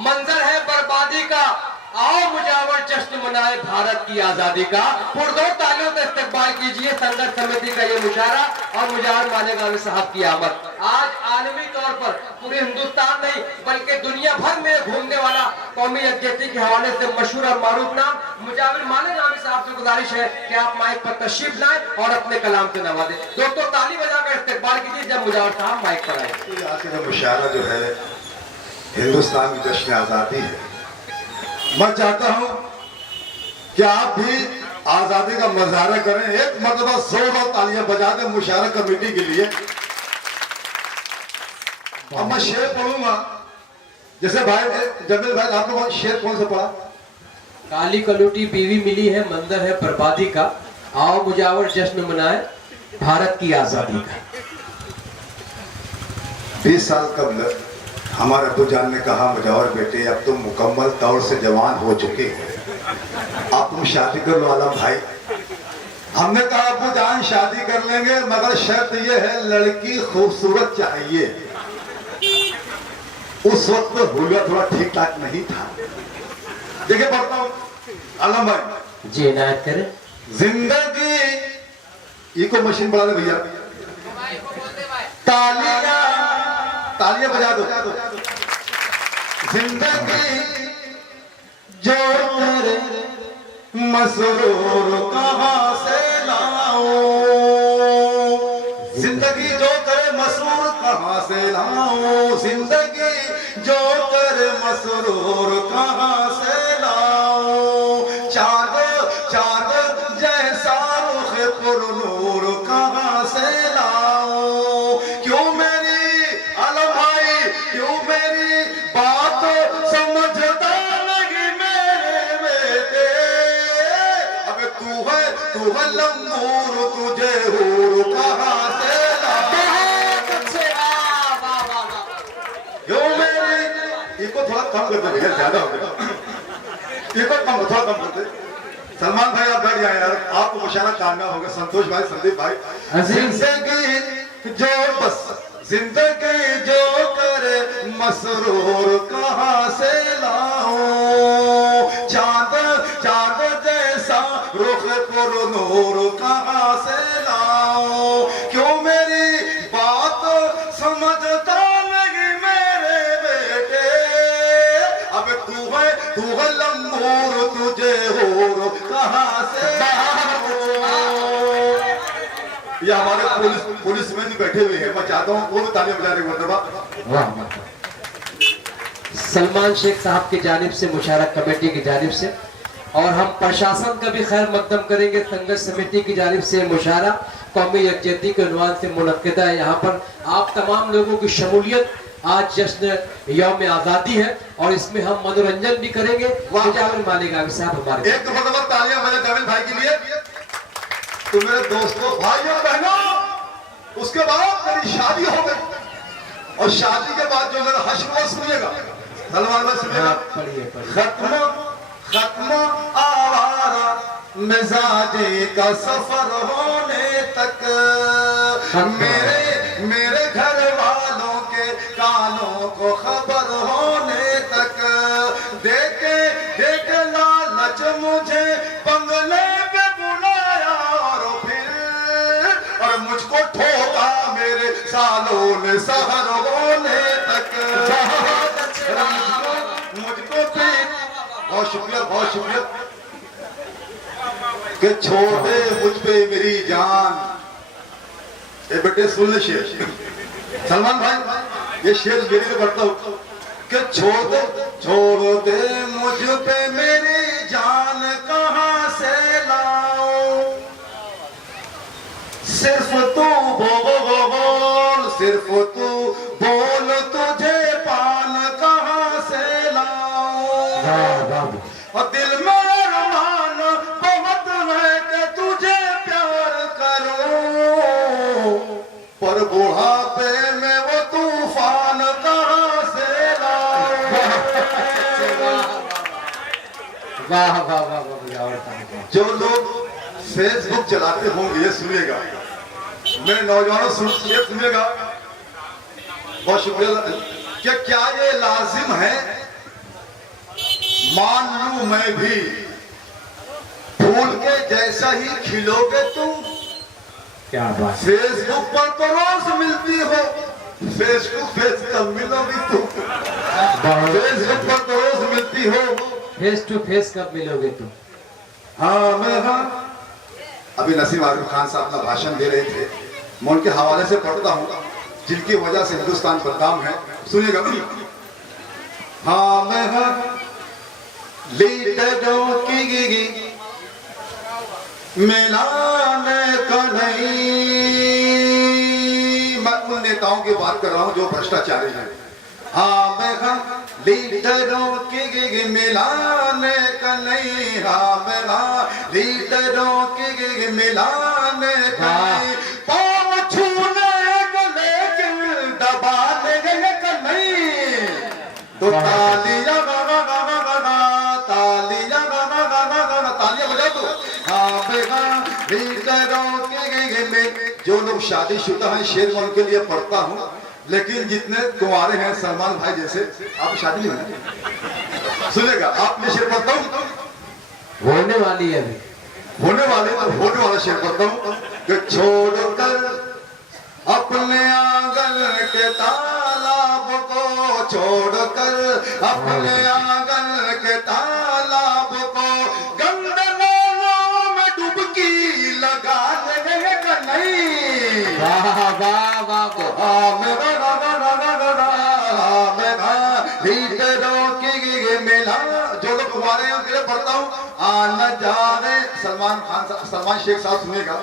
मंजर है बर्बादी का, आओ मुजावर जश्न मनाए भारत की आजादी का। पुरजोर तालियों का इस्तकबाल कीजिए संघर्ष समिति का ये मुशारा और मुजावर मालेगामी साहब की आमद। आज आलमी तौर पर पूरे हिंदुस्तान नहीं बल्कि दुनिया भर में घूमने वाला कौमी यकजहती के हवाले से मशहूर और मारूफ नाम मुजावर मालेगामी साहब से गुजारिश है कि आप माइक पर तशरीफ लाएं और अपने कलाम से नवाजें। दोस्तों ताली बजाकर इस्तकबाल कीजिए जब मुजावर साहब माइक पर आए। आज का मुशारा जो है हिंदुस्तान की जश्न आजादी है। मैं चाहता हूं कि आप भी आजादी का मुजाहरा करें। एक मरतबा जोर तालियां बजा दें मुशारा कमेटी के लिए। अब मैं शेर पढ़ूंगा, जैसे भाई जमील भाई आप लोग शेर कौन सा पढ़ा? काली कलूटी बीवी मिली है, मंजर है बर्बादी का, आओ मुजावर जश्न मनाए भारत की आजादी का। 20 साल कबल हमारे अब्बू जान ने कहा, मुजावर बेटे अब तुम मुकम्मल तौर से जवान हो चुके हो, अब तुम शादी कर लो आलम भाई। हमने कहा अब्बू जान शादी कर लेंगे मगर शर्त यह है लड़की खूबसूरत चाहिए। उस वक्त हुलिया थोड़ा ठीक ठाक नहीं था। देखिए पढ़ता हूं आलम भाई जी इनायत करें। जिंदगी इको मशीन बढ़ा दे भैया, तालियां तालियां बजा दो। जिंदगी जो तेरे मसरूर कहां से लाऊं, जिंदगी जो तेरे मसरूर कहां से लाऊं, जिंदगी जो तेरे मसरूर कहां से लाऊं, चांद चांद जैसा रुख पुरनूर कहां से लाऊं। क्यों मेरी आलम भाई, क्यों मेरी बात समझता नहीं मेरे बेटे। अब तू है लंगूर, तुझे हूर कहां से क्यों मेरी। इसको थोड़ा कम कर दे भैया, ज्यादा हो गया। इसको कम थोड़ा कम कर दे। सलमान भाई आप बैठ जाए यार, आपको मुशारा कामयाब होगा। संतोष भाई, संदीप भाई, जिंदगी जो बस जिंदगी जो करे मसरूर कहां से लाऊं, चांद चांद जैसा रुख पुरनूर कहां से लाऊं। क्यों मेरी बात समझता नहीं मेरे बेटे। अब तू है लंगूर, तुझे होर कहां से। ये हमारे पुलिस में बैठे हुए हैं, मैं चाहता हूँ वो भी तालियां बजा रहे मरतबा। सलमान शेख साहब की जानिब से मुशारा कमेटी की जानिब से और हम प्रशासन का भी खैर मकदम करेंगे। संघर्ष समिति की जानिब से मुशारा कौमी यकजहती के उन्वान से मुनक्किदा है। यहाँ पर आप तमाम लोगों की शमूलियत। आज जश्न यौम आजादी है और इसमें हम मनोरंजन भी करेंगे। मुजावर मालेगामी साहब हमारे एक मरतबा तालियां बजा जावेद भाई के लिए। तो मेरे दोस्तों भाइयों बहनों, उसके बाद मेरी शादी हो गई और शादी के बाद जो मेरा हश्र वो सुनिएगा, सलमान भाई सुनिएगा। खत्म खत्म आवारा मिजाजे का सफर होने तक, मेरे घर वालों के कानों को खबर होने तक, देखे देखे लालच मुझे बंगले पे बुलाया और मुझको ठोका मेरे सालों ने सहर होने तक। मुझको बहुत शुक्रिया, बहुत शुक्रिया कि छोड़ दे मुझ पे मेरी जान। ये बेटे सुन ले शेर, सलमान भाई ये शेर मेरी से पढ़ता हूँ कि छोड़ दे मुझ पे मेरी जान कहां से लाऊं, सिर्फ तू बोल, सिर्फ तू बोल, तुझे पान कहां से लाऊं। और दिल में अरमान बहुत है कि तुझे प्यार करूं, पर बुढ़ापे में वो तूफान कहां से लाऊं। वाह वाह वाह वाह। जो लोग फेसबुक चलाते होंगे ये सुनिएगा, मेरे नौजवानों सुनिएगा, बहुत शुक्रिया। क्या ये लाजिम है मान लूं मैं भी फूल के जैसा ही खिलोगे तुम। क्या बात। फेसबुक पर तो रोज मिलती हो, फेसबुक फेस कब मिलोगी तुम। फेसबुक पर तो रोज मिलती हो, फेस टू फेस कब मिलोगे तुम। हाँ मैं हाँ। अभी नसीम आजम खान साहब अपना भाषण दे रहे थे, मैं उनके हवाले से पढ़ता हूँ जिनकी वजह से हिंदुस्तान बदनाम है। सुनिएगा। हाँ मैं हाँ लीडरों की मिलान का नहीं। मैं उन नेताओं की बात कर रहा हूँ जो भ्रष्टाचारी हैं। हाँ मैं हाँ लीडरों की मिलान का नहीं। हाँ मैं हाँ लीडरों की मिलान का नहीं। पाँव छूने को लेकिन दबाने का नहीं। तो तालियां तालियां बजा दो। हाँ बेगा लीडरों के में जो लोग शादीशुदा हैं शेर मैं उनके लिए पढ़ता हूँ, लेकिन जितने कुंवारे हैं सलमान भाई जैसे, आप शादी नहीं है। सुनेगा आपने शेर पढ़ता हूँ, होने वाली है अभी, होने वाला शेर पढ़ता हूँ कि छोड़कर अपने आंगन के तालाब को, छोड़कर अपने आंगन के तालाब को गंदे नालों में डुबकी लगाने का नहीं। वाह वाह वाह मेला जो लोग कुमारे हैं उनके लिए पढ़ता हूँ। आना जावे सलमान शेख साहब सुनेगा।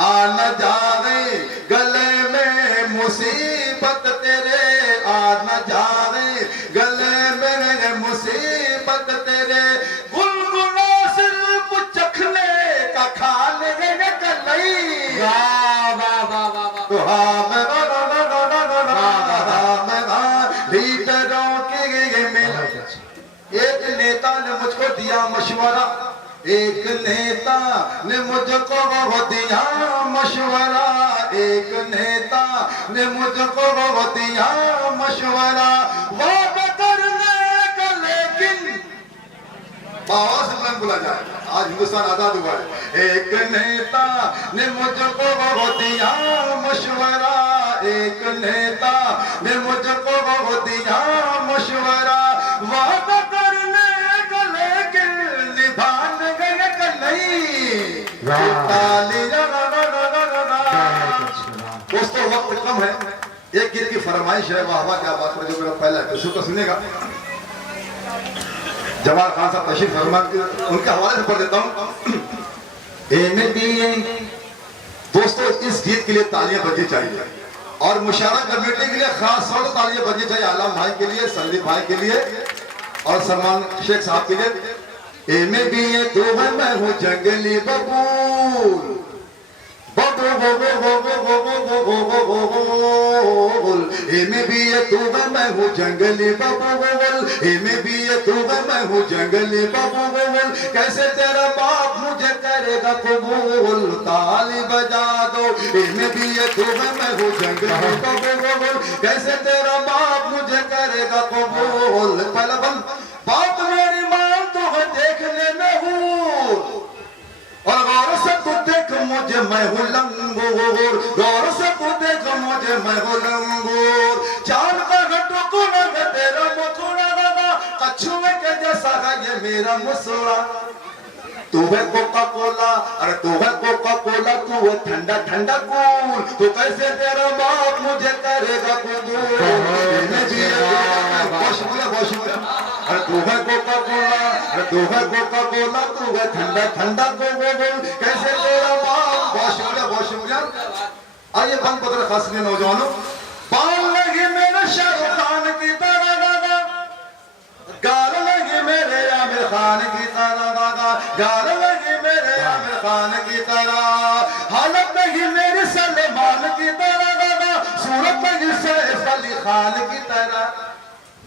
आना जावे गले में मुसीबत तेरे, आना जावे गले में मुसीबत तेरे। गुलगुला सिर्फ चखने का खाने का नहीं। वाह वाह वाह वाह। तो लीडरों के मिला। एक नेता ने मुझको दिया मशवरा, एक नेता ने मुझको दिया मशवरा, एक नेता ने मुझको दिया मशवरा। वादा करने का लेकिन बाबा से बुलंद बोला जाए, आज हिंदुस्तान आजाद हुआ है। एक नेता ने मुझको दिया मशवरा, एक नेता ने मुझको दिया मशवरा। वादा करने का लेकिन निभाने का नहीं। दोस्तों वक्त कम है, एक गीत की फरमाइश है। वाह वाह क्या बात है, जो मेरा पहला एपिसोड का सुनेगा। जमाल खान साहब तशरीफ फरमा, उनके हवाले से पढ़ देता हूँ। दोस्तों इस गीत के लिए तालियां बजनी चाहिए और मुशारा कमेटी के लिए खास तौर से तालियां बजनी चाहिए। आलम भाई के लिए, संदीप भाई के लिए और सलमान शेख साहब के लिए। एमे भी ये तो मैं हूँ जंगली बबूल, एमे भी ये तू मैं हूँ जंगली बबूल, एमे भी ये तू मैं हूँ जंगली बबूल। कैसे तेरा बाप मुझे करेगा कबूल, ताली बजा दो। एमे भी ये तू मैं हूँ जंगली बबूल, कैसे तेरा बाप मुझे करेगा कबूल। पहला बंद बात मेरी मान तो है देखने में हूँ, और गौर से तू देख मुझे मैं हूँ लंगूर, गौर से तू देख मुझे मैं हूँ लंगूर। चांद का टुकड़ा है तेरा मुखड़ा, कछुए के जैसा है ये मेरा मुसड़ा। तू है कोका कोला, अरे तू है कोका कोला, तू है ठंडा ठंडा कूल। तो कैसे तेरा बाप मुझे करेगा कबूल। अरे तू है कोका कोला, अरे तू है कोका कोला, तू है ठंडा ठंडा कूल। कैसे तेरा बाप। बहुत शुक्रिया बहुत शुक्रिया। आइए बंद पत्र खास नौजवानों। पान लगी मेरे शाहरुख खान की तरह, गाल लगी मेरे आमिर खान की तरह, गाल लगी मेरे आमिर खान की तरह। हालत लगी मेरे सलमान की तरह, सूरत लगी सैफ अली खान की तरह।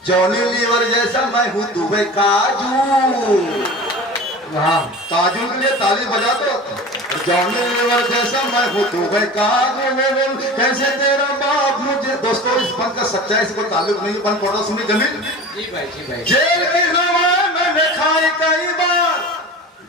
जॉनी लीवर जैसा मैं हूँ तू है काजू। काजू के लिए ताली बजा दो। जॉनी लीवर जैसा मैं हूँ तू है काजू, कैसे तेरा बाप मुझे। दोस्तों इस बंद का सच्चाई से कोई ताल्लुक नहीं। बंद पढ़ो सुनिए जमीन। जी भाई जी भाई। जेल की हवा में मैंने खाई कई बार,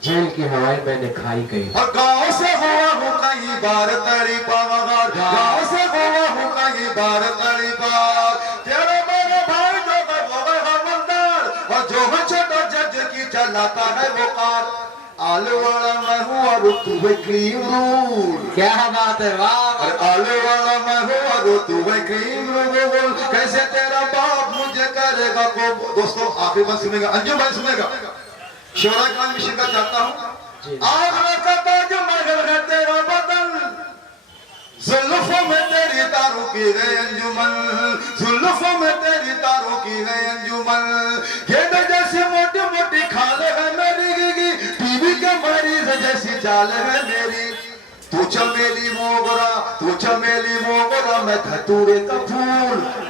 जेल की हवाएं मैंने खाई कई बार, और गांव से हुआ हूँ कई बार तड़ी पार, गांव से हुआ हूँ कई बार तड़ी पार। तेरे मेरे भाई जो है वो है हवलदार, और जो है छोटा जज की चलाता है वो कार। आलू वाला मैं हूँ और तू है क्रीम रोल। क्या बात है, वाह और आलू वाला मैं हूँ और तू है क्रीम रोल। कैसे तेरा बाप मुझे करेगा को। दोस्तों आखिरी बात सुनेगा, अंजुम भाई सुनेगा। शिवराज खान मिशन का चाहता हूँ। आगरा का ताज महल है तेरा बदन, जुल्फों में तेरी तारों की है अंजुमन, जुल्फों में तेरी तारों की है अंजुमन। ये जैसी मोटी मोटी खाल है मेरी, टीवी के मरीज जैसी चाल है मेरी। तू चमेली मोगरा, तू चमेली मोगरा, मैं धतूरे का फूल।